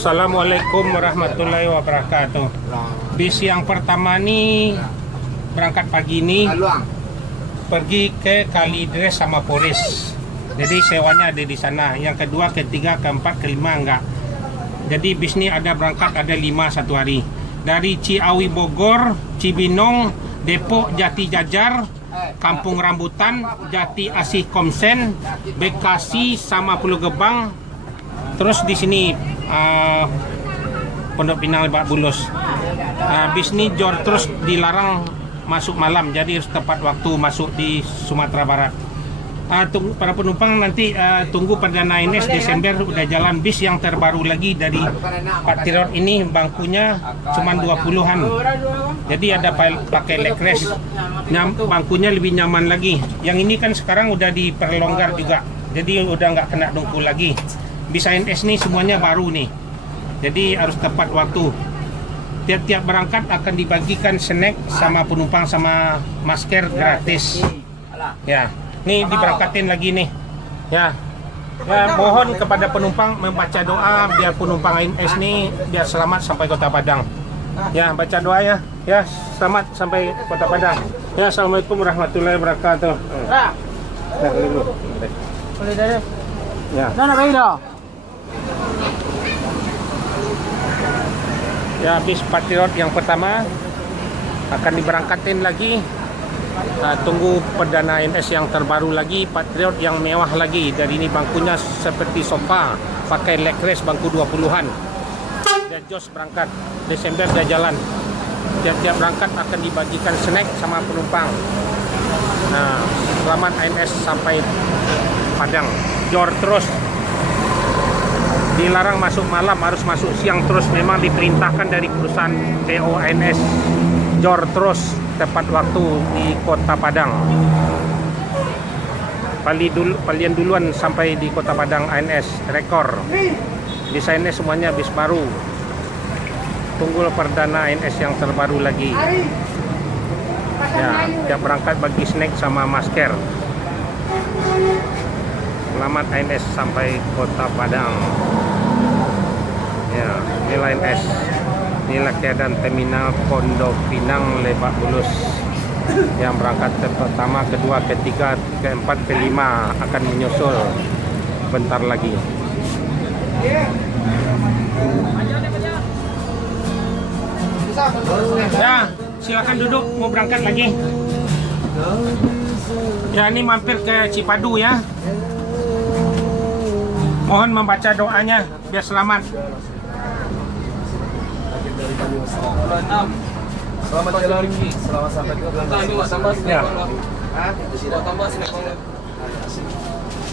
Assalamualaikum warahmatullahi wabarakatuh. Bis yang pertama nih berangkat pagi ini pergi ke Kalideres sama Polres. Jadi sewanya ada di sana. Yang kedua, ketiga, keempat, kelima enggak. Jadi bis ini ada berangkat ada 5 satu hari. Dari Ciawi Bogor, Cibinong, Depok, Jati Jajar, Kampung Rambutan, Jati Asih Komsen, Bekasi sama Pulau Gebang. Terus di sini Pondok Pinang Lebak Bulus. Bis ini terus dilarang masuk malam, jadi harus tepat waktu masuk di Sumatera Barat. Para penumpang nanti tunggu perdana INS Desember udah jalan. Bis yang terbaru lagi dari Patriot ini bangkunya cuma 20-an. Jadi ada pakai leg rest. Bangkunya lebih nyaman lagi. Yang ini kan sekarang udah diperlonggar juga. Jadi udah nggak kena dengkul lagi. Bis INS ini semuanya baru nih. Jadi harus tepat waktu. Tiap-tiap berangkat akan dibagikan snack sama penumpang sama masker gratis. Ya. Nih diberangkatin lagi nih. Ya. Mohon kepada penumpang membaca doa biar penumpang INS nih biar selamat sampai Kota Padang. Ya, baca doa ya. Ya, selamat sampai Kota Padang. Ya, assalamualaikum warahmatullahi wabarakatuh. Nah, dulu. Boleh dari. Ya. Mana baik. Ya, bis Patriot yang pertama akan diberangkatin lagi. Tunggu perdana INS yang terbaru lagi, Patriot yang mewah lagi. Dari ini bangkunya seperti sofa, pakai leg rest, bangku 20-an. Dan Jos berangkat, Desember dia jalan. Tiap-tiap berangkat akan dibagikan snack sama penumpang. Nah, selamat INS sampai Padang. Jor terus. Dilarang masuk malam, harus masuk siang terus. Memang diperintahkan dari perusahaan PO INS. Jor terus tepat waktu di Kota Padang. Palian duluan sampai di Kota Padang INS rekor. Desainnya semuanya bis baru. Tunggu perdana INS yang terbaru lagi. Ya, tiap berangkat bagi snack sama masker. Selamat INS sampai Kota Padang. Ya, nilai INS. Inilah keadaan terminal Pondok Pinang Lebak Bulus. Yang berangkat pertama, kedua, ketiga, keempat, kelima akan menyusul bentar lagi. Ya, silakan duduk, mau berangkat lagi. Ya, ini mampir ke Cipadu ya. Mohon membaca doanya biar selamat. Selamat jalan, selamat sampai ke Bandung. Ya.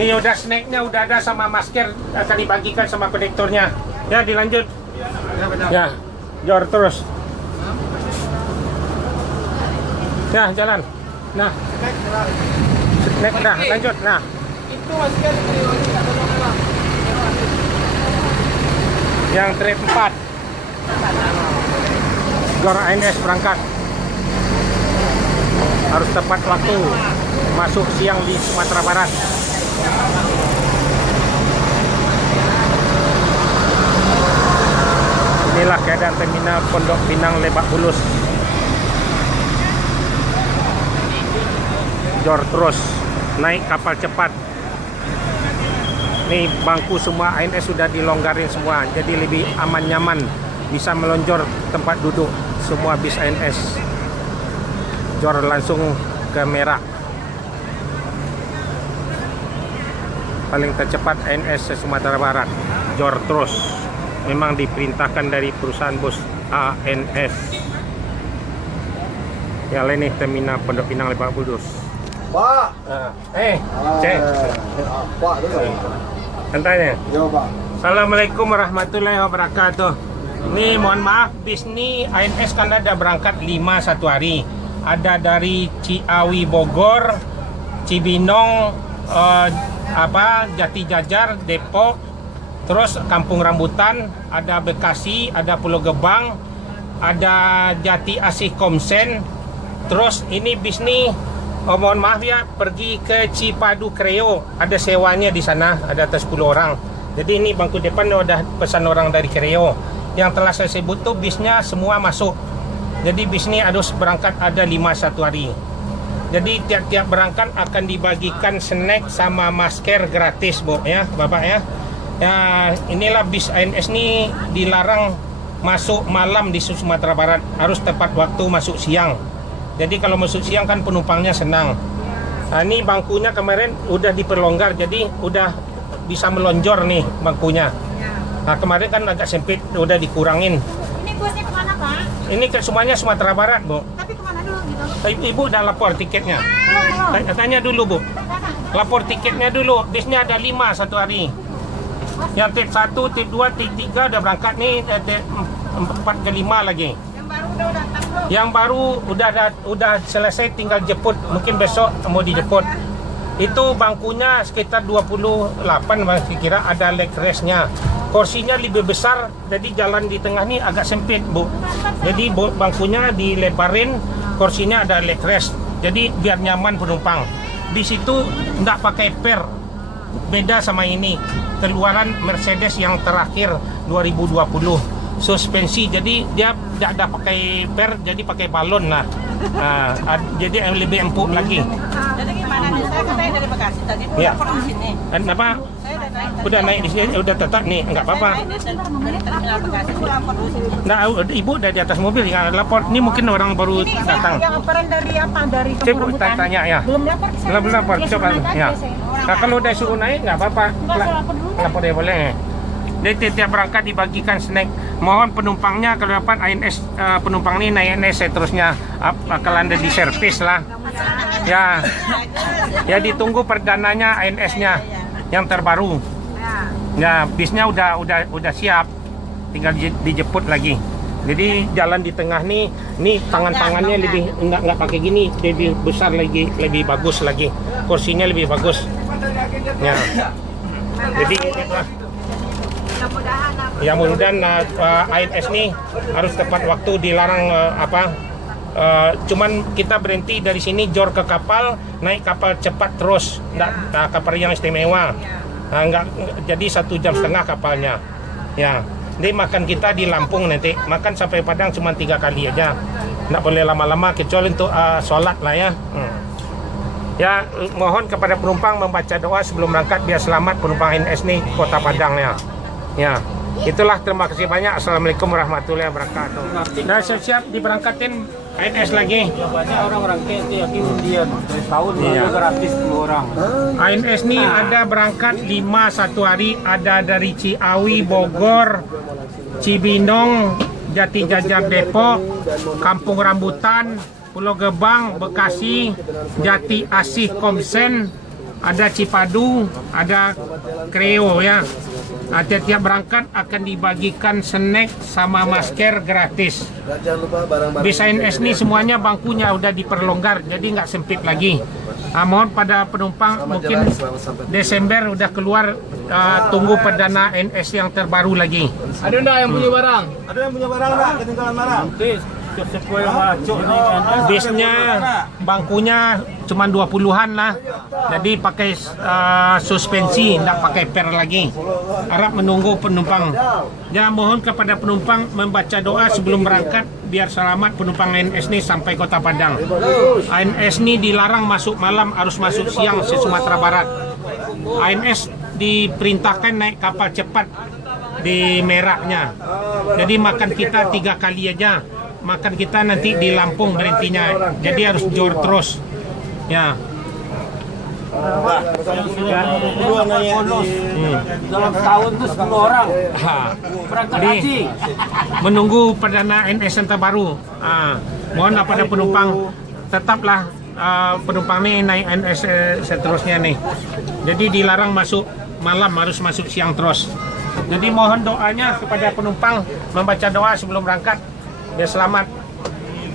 Nih udah snacknya udah ada sama masker akan dibagikan sama konektornya. Ya dilanjut. Ya, jor terus. Ya jalan. Nah, snack dah lanjut. Nah. Itu masker yang trip 4. Jor INS berangkat. Harus tepat waktu. Masuk siang di Sumatera Barat. Inilah keadaan terminal Pondok Pinang Lebak Bulus. Jor terus naik kapal cepat. Nih bangku semua INS sudah dilonggarin semua, jadi lebih aman nyaman, bisa melonjor tempat duduk semua bis INS. Jor langsung ke Merak. Paling tercepat INS Sumatera Barat. Jor terus. Memang diperintahkan dari perusahaan bus ANS. Ya ini terminal Pondok Pinang Lebak Bulus. Pak. Cek. Pak dulu. Tantanya. Ya, Pak. Assalamualaikum warahmatullahi wabarakatuh. Ini mohon maaf, bis ini INS kan ada berangkat 5 satu hari. Ada dari Ciawi Bogor, Cibinong, Jati Jajar, Depok, terus Kampung Rambutan, ada Bekasi, ada Pulau Gebang, ada Jati Asih Komsen. Terus ini bis ini mohon maaf ya, pergi ke Cipadu Kreo. Ada sewanya di sana, ada atas 10 orang. Jadi ini bangku depan udah pesan orang dari Kreo. Yang telah saya sebut tuh bisnya semua masuk. Jadi bis ini harus berangkat ada 5 satu hari. Jadi tiap-tiap berangkat akan dibagikan snack sama masker gratis, Bu, ya, Bapak ya. Ya, inilah bis ANS ini dilarang masuk malam di Sumatera Barat, harus tepat waktu masuk siang. Jadi kalau masuk siang kan penumpangnya senang. Nah, ini bangkunya kemarin udah diperlonggar, jadi udah bisa melonjor nih bangkunya. Nah, kemarin kan agak sempit, udah dikurangin. Ini busnya kemana, Pak? Ini semuanya Sumatera Barat, Bu. Tapi kemana dulu gitu? Ibu udah lapor tiketnya. Belum. Tanya dulu, Bu. Lapor tiketnya dulu. Bisnya ada 5 satu hari. Yang tip 1, tip 2, tip 3 udah berangkat nih, tip 4 ke 5 lagi. Yang baru udah datang belum? Yang baru udah selesai, tinggal jemput. Mungkin besok mau dijemput. Itu bangkunya sekitar 28, kira ada leg restnya. Kursinya lebih besar, jadi jalan di tengah ini agak sempit, Bu. Jadi bangkunya dilebarin, kursinya ada leg rest. Jadi biar nyaman penumpang. Di situ enggak pakai per. Beda sama ini. Keluaran Mercedes yang terakhir 2020. Suspensi, jadi dia tidak ada pakai per, jadi pakai balon lah. Jadi lebih empuk lagi. Jadi gimana nih? Saya katanya dari Bekasi tadi, Ya. lapor di sini. Apa? Saya Udah naik di sini, udah tetap nih, nggak apa-apa. Dari terminal Bekasi, saya lapor dulu sini. Nah, ibu udah di atas mobil, ya lapor. Ini mungkin orang baru Ini saya datang. yang laporan dari apa? Dari Coba kampung rambutan. tanya ya. Belum lapor ke saya. Belum lapor, Ya, coba suruh naik ya. aja saya. Nah, kalau udah suruh naik nggak apa-apa. Nggak, saya lapor dulu. Lapor ya boleh. Jadi tiap berangkat dibagikan snack. Mohon penumpangnya kalau dapat ANS penumpang ini naik ANS seterusnya bakal ada di servis lah. Ya, ya ditunggu perdananya ANS-nya yang terbaru. Ya, bisnya udah siap, tinggal dijemput lagi. Jadi jalan di tengah nih tangannya lebih nggak pakai gini, lebih besar lagi, lebih bagus lagi, kursinya lebih bagus. Ya, jadi ya mudah-mudahan ANS nih harus tepat waktu, dilarang cuman kita berhenti dari sini jor ke kapal, naik kapal cepat terus, kapal yang istimewa. Jadi 1,5 jam kapalnya. Ya, jadi makan kita di Lampung nanti, makan sampai Padang cuma 3 kali aja, nggak boleh lama-lama kecuali untuk sholat lah ya. Ya, mohon kepada penumpang membaca doa sebelum berangkat biar selamat penumpang ANS nih Kota Padang ya. Ya, itulah, terima kasih banyak. Assalamualaikum warahmatullahi wabarakatuh. Nah, siap diberangkatin ANS lagi. Banyak orang-orang kayak yang undian dari tahun Iya. gratis 10 orang. ANS nih ada berangkat 5 satu hari, ada dari Ciawi, Bogor, Cibinong, Jati Jajar Depok, Kampung Rambutan, Pulau Gebang, Bekasi, Jati Asih Komsen, ada Cipadu, ada Kreo ya. Nah, tiap berangkat akan dibagikan snack sama masker gratis. Jangan lupa barang-barang. Bis ANS ini semuanya bangkunya udah diperlonggar, jadi nggak sempit lagi. Mohon pada penumpang mungkin Desember udah keluar, tunggu perdana ANS yang terbaru lagi. Ada enggak yang punya barang? Ada yang punya barang enggak? Ketinggalan barang. Oke, sesuai yang macuk nih. Bisnya bangkunya cuma 20-an lah, jadi pakai suspensi, nggak pakai per lagi. Harap menunggu penumpang. Ya, mohon kepada penumpang membaca doa sebelum berangkat biar selamat penumpang ANS ini sampai Kota Padang. ANS ini dilarang masuk malam, harus masuk siang se Sumatera Barat. ANS diperintahkan naik kapal cepat di Meraknya. Jadi makan kita 3 kali aja. Makan kita nanti di Lampung berhentinya, jadi harus jor terus ya. Dalam tahun tuh 10 orang berangkat Jadi, haji. menunggu perdana ANS yang terbaru. Mohonlah pada penumpang tetaplah penumpang nih naik ANS seterusnya nih. Jadi dilarang masuk malam, harus masuk siang terus. Jadi mohon doanya kepada penumpang membaca doa sebelum berangkat biar selamat.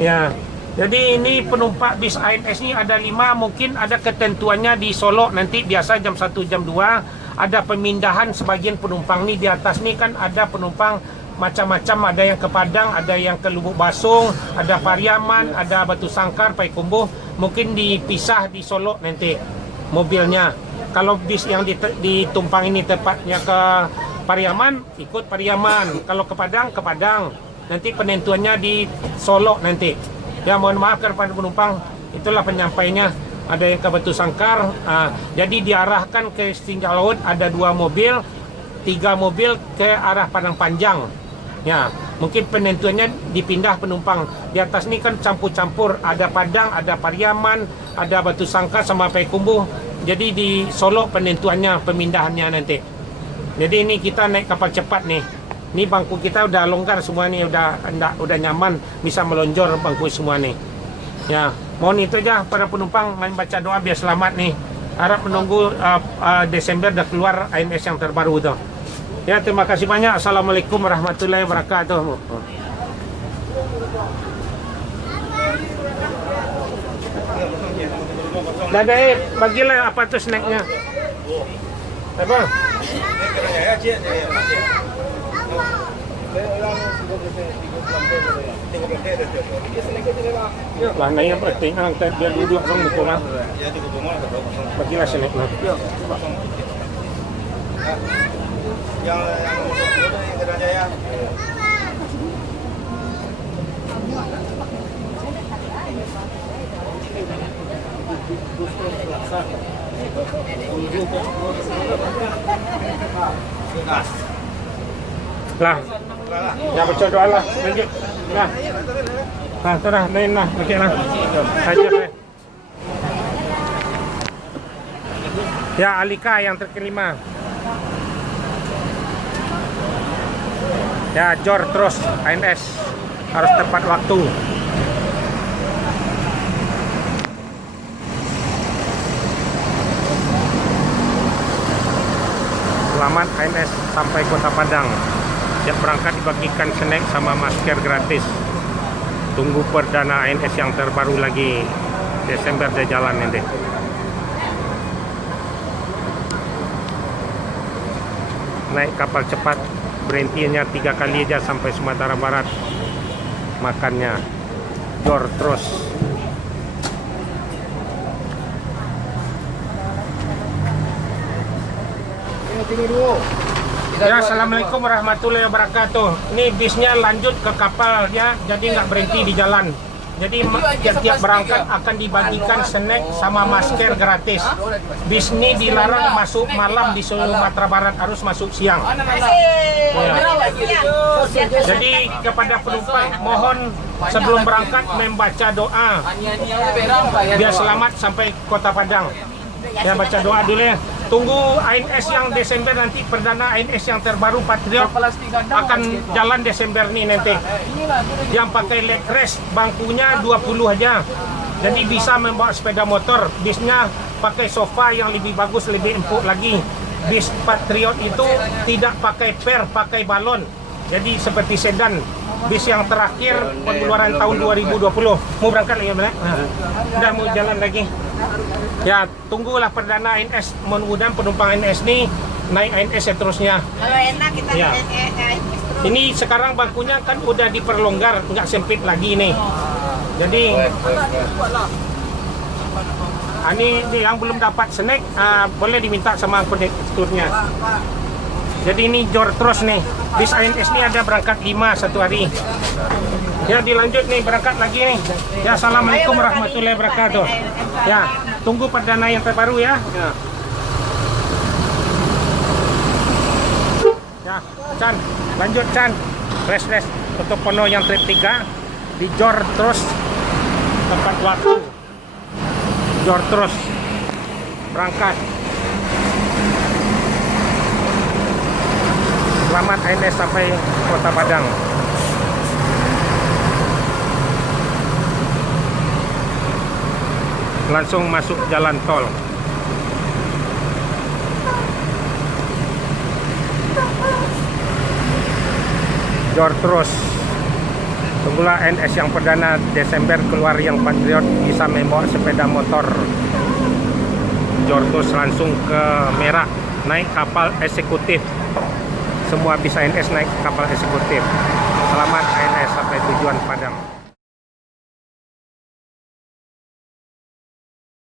Ya. Jadi ini penumpang bis ANS ini ada 5, mungkin ada ketentuannya di Solo nanti biasa jam 1 jam 2 ada pemindahan sebagian penumpang nih di atas nih kan ada penumpang macam-macam, ada yang ke Padang, ada yang ke Lubuk Basung, ada Pariaman, ada Batu Sangkar, Payakumbuh, mungkin dipisah di Solo nanti. mobilnya. Kalau bis yang ditumpang ini tepatnya ke Pariaman, ikut Pariaman. Kalau ke Padang, ke Padang. Nanti penentuannya di Solo nanti. Ya, mohon maaf kepada penumpang, itulah penyampainya. Ada yang ke Batu Sangkar, jadi diarahkan ke Tinjau Laut ada 2 mobil, 3 mobil ke arah Padang Panjang. Ya, mungkin penentuannya dipindah penumpang. Di atas ini kan campur-campur, ada Padang, ada Pariaman, ada Batu Sangkar sama Payakumbuh. Jadi di Solo penentuannya, pemindahannya nanti. Jadi ini kita naik kapal cepat nih. Ini bangku kita udah longgar semua nih, udah nyaman, bisa melonjor bangku semua nih. Ya, mohon itu aja para penumpang main baca doa biar selamat nih. Harap menunggu Desember udah keluar ANS yang terbaru tuh. Ya, terima kasih banyak. Assalamualaikum warahmatullahi wabarakatuh. Dada, bagilah apa tuh snacknya? Apa? Lah, nah yang penting angkat biar duduk dong muka lah. Bagilah snacknya. Yang Kerajaya. Lah, ya baca doa lah, lanjut. Nah, tu dah, lain lah, okey lah. Lanjut. Ya, Alika yang terkelima. Ya, jor terus ANS harus tepat waktu. Selamat ANS sampai Kota Padang. Siap berangkat dibagikan snack sama masker gratis. Tunggu perdana ANS yang terbaru lagi. Desember dia jalan nanti. Naik kapal cepat, berhentinya 3 kali aja sampai Sumatera Barat. Makannya jor terus. Ya, assalamualaikum warahmatullahi wabarakatuh. Ini bisnya lanjut ke kapal ya, jadi nggak berhenti di jalan. Jadi tiap berangkat akan dibagikan snack sama masker gratis. Bis ini dilarang masuk malam di Sumatera Barat, harus masuk siang. Ya. Jadi kepada penumpang mohon sebelum berangkat membaca doa biar selamat sampai Kota Padang. Ya, baca doa dulu ya. Tunggu ANS yang Desember nanti, perdana ANS yang terbaru Patriot akan jalan Desember nih nanti. Yang pakai leg rest bangkunya 20 aja. Jadi bisa membawa sepeda motor. Bisnya pakai sofa yang lebih bagus, lebih empuk lagi. Bis Patriot itu tidak pakai per, pakai balon. Jadi seperti sedan. Bis yang terakhir pengeluaran tahun 2020. Mau berangkat lagi, Bang? Udah mau jalan lagi. Ya, tunggulah perdana ANS. Mudah-mudahan penumpang ANS ini naik ANS seterusnya. Kalau enak kita Ya. Ini sekarang bangkunya kan udah diperlonggar, nggak sempit lagi nih. Jadi ini yang belum dapat snack boleh diminta sama kondekturnya. Jadi ini jor terus nih. Bis ANS ini ada berangkat 5 satu hari. Ya, dilanjut nih, berangkat lagi nih. Ya, assalamualaikum warahmatullahi wabarakatuh. Ya, tunggu perdana yang terbaru ya. Ya, Chan, lanjut Chan. Rest untuk penuh yang trip 3 di jor terus tepat waktu. Jor terus berangkat. Selamat ANS sampai Kota Padang. Langsung masuk jalan tol. Jor terus. Tunggulah ANS yang perdana Desember keluar yang Patriot bisa membawa sepeda motor. Jor terus langsung ke Merak, naik kapal eksekutif. Semua bisa ANS naik kapal eksekutif. Selamat ANS sampai tujuan Padang.